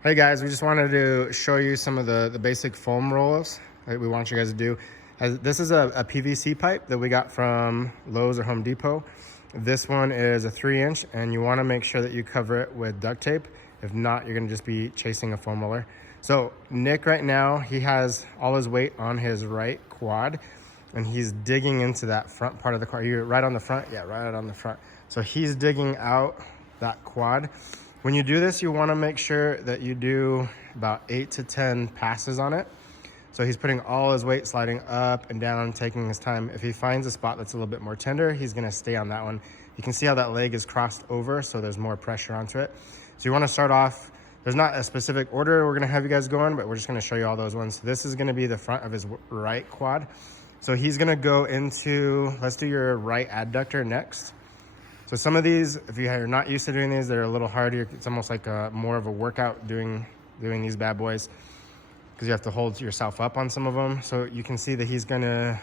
Hey guys, we just wanted to show you some of the basic foam rolls that we want you guys to do. This is a PVC pipe that we got from Lowe's or Home Depot. This one is a 3-inch and you want to make sure that you cover it with duct tape. If not, you're going to just be chasing a foam roller. So Nick right now, he has all his weight on his right quad and he's digging into that front part of the car. You're right on the front? Yeah, right on the front. So he's digging out that quad. When you do this, you want to make sure that you do about 8 to 10 passes on it. So he's putting all his weight sliding up and down, taking his time. If he finds a spot that's a little bit more tender, he's going to stay on that one. You can see how that leg is crossed over, so there's more pressure onto it. So you want to start off, there's not a specific order we're going to have you guys go in, but we're just going to show you all those ones. So this is going to be the front of his right quad. So he's going to go into, let's do your right adductor next. So some of these, if you're not used to doing these, they're a little harder. It's almost like more of a workout doing these bad boys because you have to hold yourself up on some of them. So you can see that he's gonna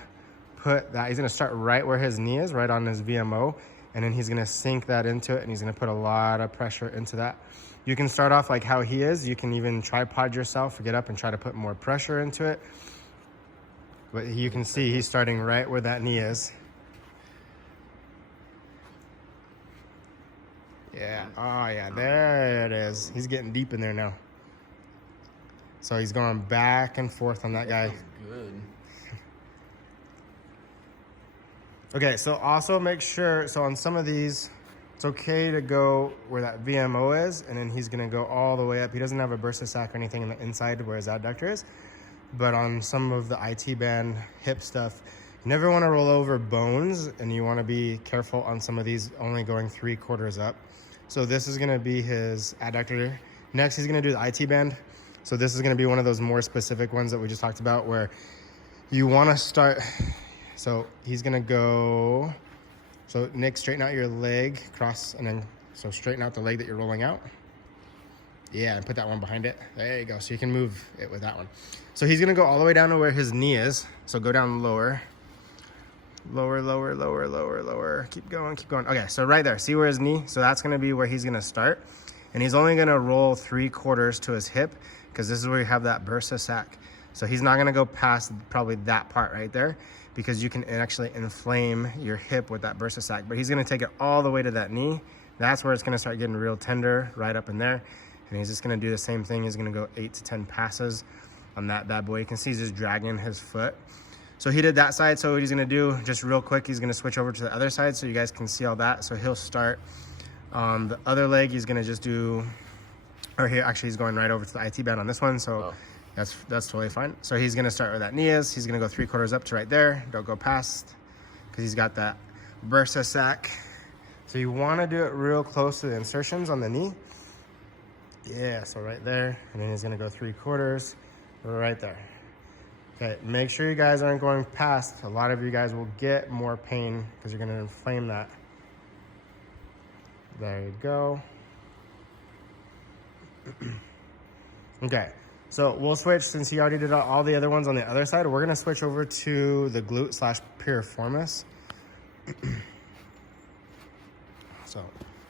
put that, he's gonna start right where his knee is, right on his VMO, and then he's gonna sink that into it and he's gonna put a lot of pressure into that. You can start off like how he is. You can even tripod yourself, get up and try to put more pressure into it. But you can see he's starting right where that knee is. Yeah, oh yeah, there it is. He's getting deep in there now. So he's going back and forth on that guy. Good. Okay, so also make sure, so on some of these, it's okay to go where that VMO is, and then he's gonna go all the way up. He doesn't have a bursa sac or anything in the inside where his adductor is, but on some of the IT band hip stuff, you never wanna roll over bones, and you wanna be careful on some of these only going 3/4 up. So this is gonna be his adductor. Next, he's gonna do the IT band. So this is gonna be one of those more specific ones that we just talked about where you wanna start, so he's gonna go, so Nick, straighten out your leg, cross, and then, so straighten out the leg that you're rolling out. Yeah, and put that one behind it. There you go, so you can move it with that one. So he's gonna go all the way down to where his knee is. So go down lower. Lower, lower, lower, lower, lower. Keep going, keep going. Okay, so right there, see where his knee? So that's gonna be where he's gonna start. And he's only gonna roll 3/4 to his hip because this is where you have that bursa sac. So he's not gonna go past probably that part right there because you can actually inflame your hip with that bursa sac. But he's gonna take it all the way to that knee. That's where it's gonna start getting real tender, right up in there. And he's just gonna do the same thing. He's gonna go 8 to 10 passes on that bad boy. You can see he's just dragging his foot. So he did that side. So what he's gonna do, just real quick, he's gonna switch over to the other side so you guys can see all that. So he'll start on the other leg. He's gonna just do, or here, actually he's going right over to the IT band on this one. So that's totally fine. So he's gonna start where that knee is. He's gonna go 3/4 up to right there. Don't go past because he's got that bursa sac. So you wanna do it real close to the insertions on the knee. Yeah, so right there. And then he's gonna go 3/4 right there. Okay, make sure you guys aren't going past. A lot of you guys will get more pain because you're gonna inflame that. There you go. Okay, so we'll switch, since he already did all the other ones on the other side, we're gonna switch over to the glute / piriformis. So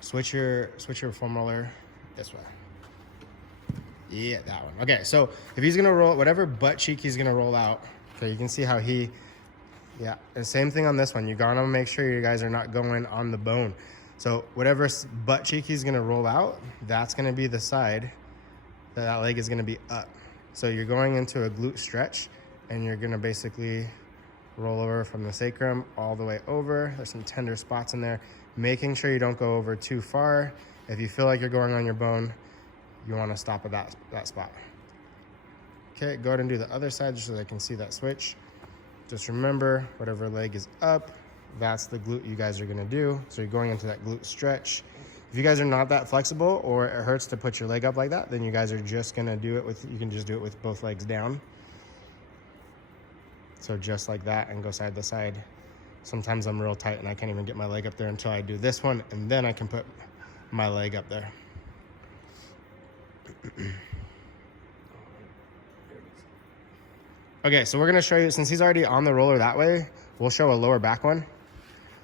switch your foam roller this way. Yeah, that one. Okay, so if he's gonna roll, whatever butt cheek he's gonna roll out, okay, you can see how he, yeah, the same thing on this one. You gotta make sure you guys are not going on the bone. So whatever butt cheek he's gonna roll out, that's gonna be the side that leg is gonna be up. So you're going into a glute stretch and you're gonna basically roll over from the sacrum all the way over. There's some tender spots in there. Making sure you don't go over too far. If you feel like you're going on your bone, you want to stop at that spot. Okay, go ahead and do the other side just so they can see that switch. Just remember, whatever leg is up, that's the glute you guys are gonna do. So you're going into that glute stretch. If you guys are not that flexible or it hurts to put your leg up like that, then you guys are just gonna do it with, you can just do it with both legs down. So just like that, and go side to side. Sometimes I'm real tight and I can't even get my leg up there until I do this one, and then I can put my leg up there. Okay, so we're gonna show you, since he's already on the roller that way, we'll show a lower back one.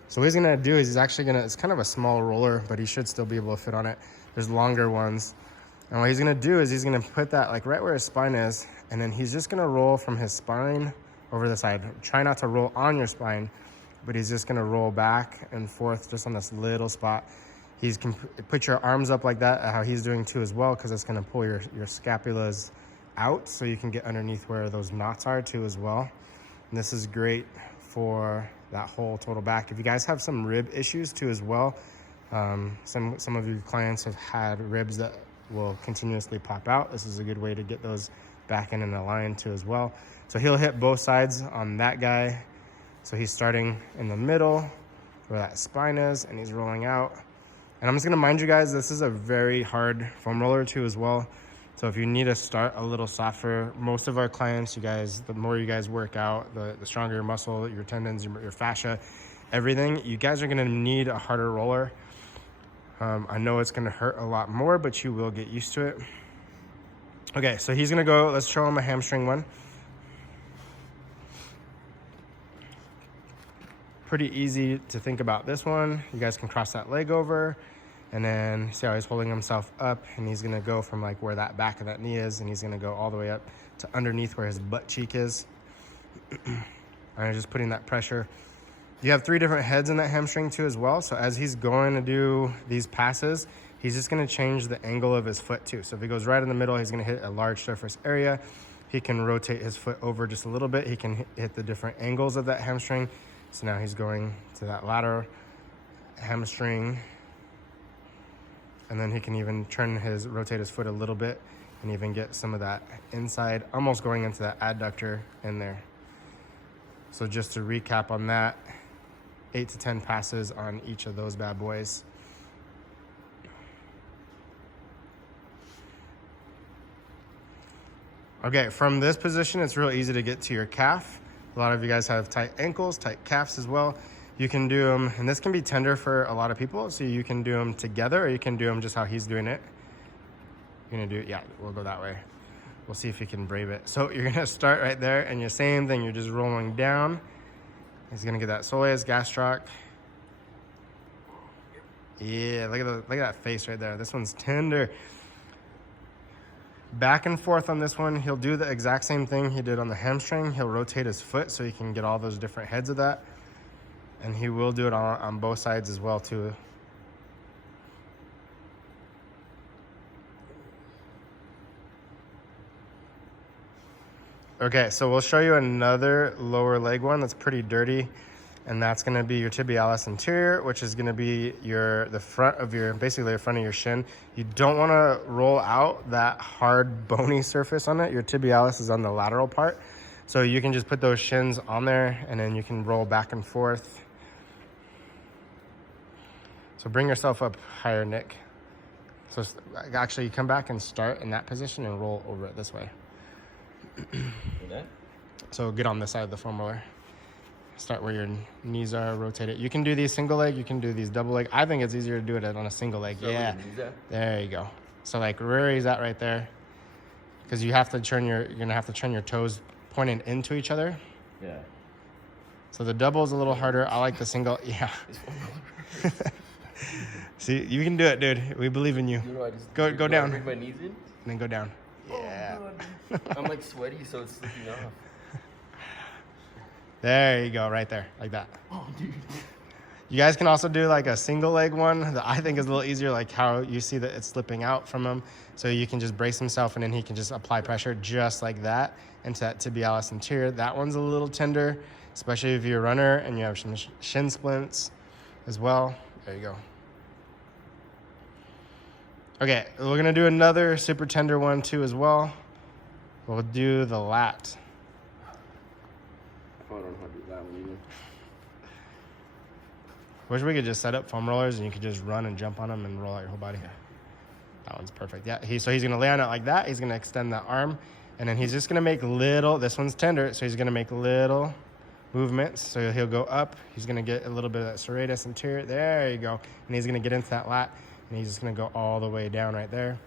So what he's gonna do is he's actually gonna, it's kind of a small roller, but he should still be able to fit on it. There's longer ones. And what he's gonna do is he's gonna put that like right where his spine is, and then he's just gonna roll from his spine over the side. Try not to roll on your spine, but he's just gonna roll back and forth just on this little spot. He's can put your arms up like that, how he's doing too as well, because it's gonna pull your scapulas out so you can get underneath where those knots are too as well. And this is great for that whole total back. If you guys have some rib issues too as well, some of your clients have had ribs that will continuously pop out. This is a good way to get those back in a line too as well. So he'll hit both sides on that guy. So he's starting in the middle where that spine is, and he's rolling out. And I'm just gonna mind you guys, this is a very hard foam roller too as well. So if you need to start a little softer, most of our clients, you guys, the more you guys work out, the stronger your muscle, your tendons, your fascia, everything, you guys are gonna need a harder roller. I know it's gonna hurt a lot more, but you will get used to it. Okay, so he's gonna go, let's show him a hamstring one. Pretty easy to think about this one. You guys can cross that leg over, and then see how he's holding himself up, and he's gonna go from like where that back of that knee is, and he's gonna go all the way up to underneath where his butt cheek is. And just putting that pressure. You have 3 different heads in that hamstring too as well. So as he's going to do these passes, he's just gonna change the angle of his foot too. So if he goes right in the middle, he's gonna hit a large surface area. He can rotate his foot over just a little bit. He can hit the different angles of that hamstring. So now he's going to that lateral hamstring. And then he can even rotate his foot a little bit and even get some of that inside, almost going into that adductor in there. So just to recap on that, 8 to 10 passes on each of those bad boys. Okay, from this position, it's real easy to get to your calf. A lot of you guys have tight ankles, tight calves as well. You can do them, and this can be tender for a lot of people, so you can do them together, or you can do them just how he's doing it. You're gonna do, yeah, we'll go that way. We'll see if you can brave it. So you're gonna start right there, and your same thing, you're just rolling down. He's gonna get that soleus gastroc. Yeah, look at that face right there. This one's tender. Back and forth on this one. He'll do the exact same thing he did on the hamstring. He'll rotate his foot so he can get all those different heads of that. And he will do it on both sides as well too. Okay, so we'll show you another lower leg one that's pretty dirty, and that's gonna be your tibialis anterior, which is gonna be the front of basically the front of your shin. You don't wanna roll out that hard bony surface on it. Your tibialis is on the lateral part. So you can just put those shins on there, and then you can roll back and forth. So bring yourself up higher, Nick. So actually you come back and start in that position and roll over it this way. So get on this side of the foam roller. Start where your knees are, rotate it. You can do these single leg, you can do these double leg. I think it's easier to do it on a single leg. So yeah, there you go. So like where he's at right there, because you're gonna have to turn your toes pointing into each other. Yeah. So the double is a little harder. I like the single. Yeah. See, you can do it, dude. We believe in you. Go down. Bring my knees in. And then go down. Yeah. Oh, I'm like sweaty, so it's slipping off. There you go, right there, like that. Oh, dude. You guys can also do like a single leg one that I think is a little easier, like how you see that it's slipping out from him. So you can just brace himself, and then he can just apply pressure just like that into that tibialis anterior. That one's a little tender, especially if you're a runner and you have some shin splints as well. There you go. Okay, we're gonna do another super tender one too as well. We'll do the lat. I don't know how to do that one either. Wish we could just set up foam rollers and you could just run and jump on them and roll out your whole body. Yeah. That one's perfect. Yeah, so he's gonna lay on it like that. He's gonna extend that arm, and then he's just gonna make this one's tender, so he's gonna make little movements. So he'll go up, he's gonna get a little bit of that serratus anterior. There you go. And he's gonna get into that lat, and he's just gonna go all the way down right there.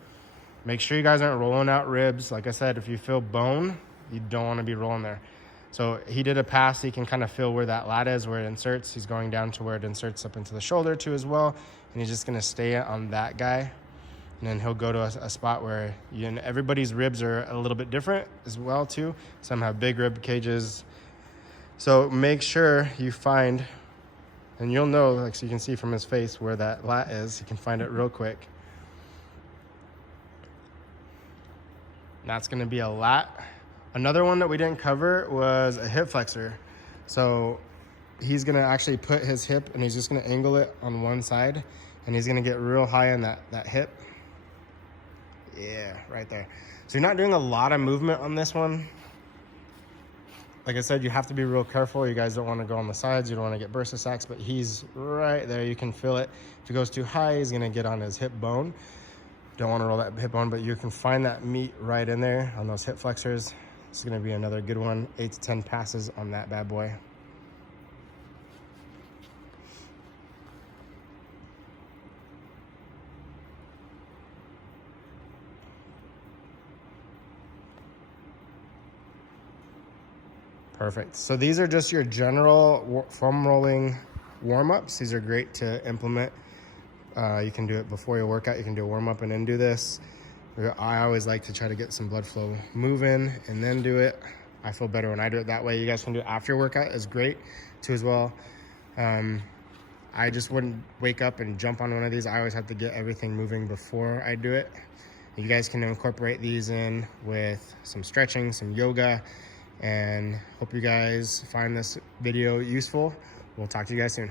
Make sure you guys aren't rolling out ribs. Like I said, if you feel bone, you don't wanna be rolling there. So he did a pass, he can kind of feel where that lat is, where it inserts. He's going down to where it inserts up into the shoulder too as well. And he's just gonna stay on that guy And then he'll go to a spot where and everybody's ribs are a little bit different as well too. Some have big rib cages. So make sure you find, and you'll know, like, so you can see from his face where that lat is. You can find it real quick. That's gonna be a lat. Another one that we didn't cover was a hip flexor. So he's gonna actually put his hip and he's just gonna angle it on one side and he's gonna get real high on that hip. Yeah, right there. So you're not doing a lot of movement on this one. Like I said, you have to be real careful. You guys don't want to go on the sides. You don't want to get bursa sacs, but he's right there. You can feel it. If he goes too high, he's going to get on his hip bone. Don't want to roll that hip bone, but you can find that meat right in there on those hip flexors. It's going to be another good one. 8 to 10 passes on that bad boy. Perfect. So these are just your general foam rolling warm-ups. These are great to implement. You can do it before your workout. You can do a warm-up and then do this. I always like to try to get some blood flow moving and then do it. I feel better when I do it that way. You guys can do it after your workout is great too as well. I just wouldn't wake up and jump on one of these. I always have to get everything moving before I do it. You guys can incorporate these in with some stretching, some yoga, and hope you guys find this video useful. We'll talk to you guys soon.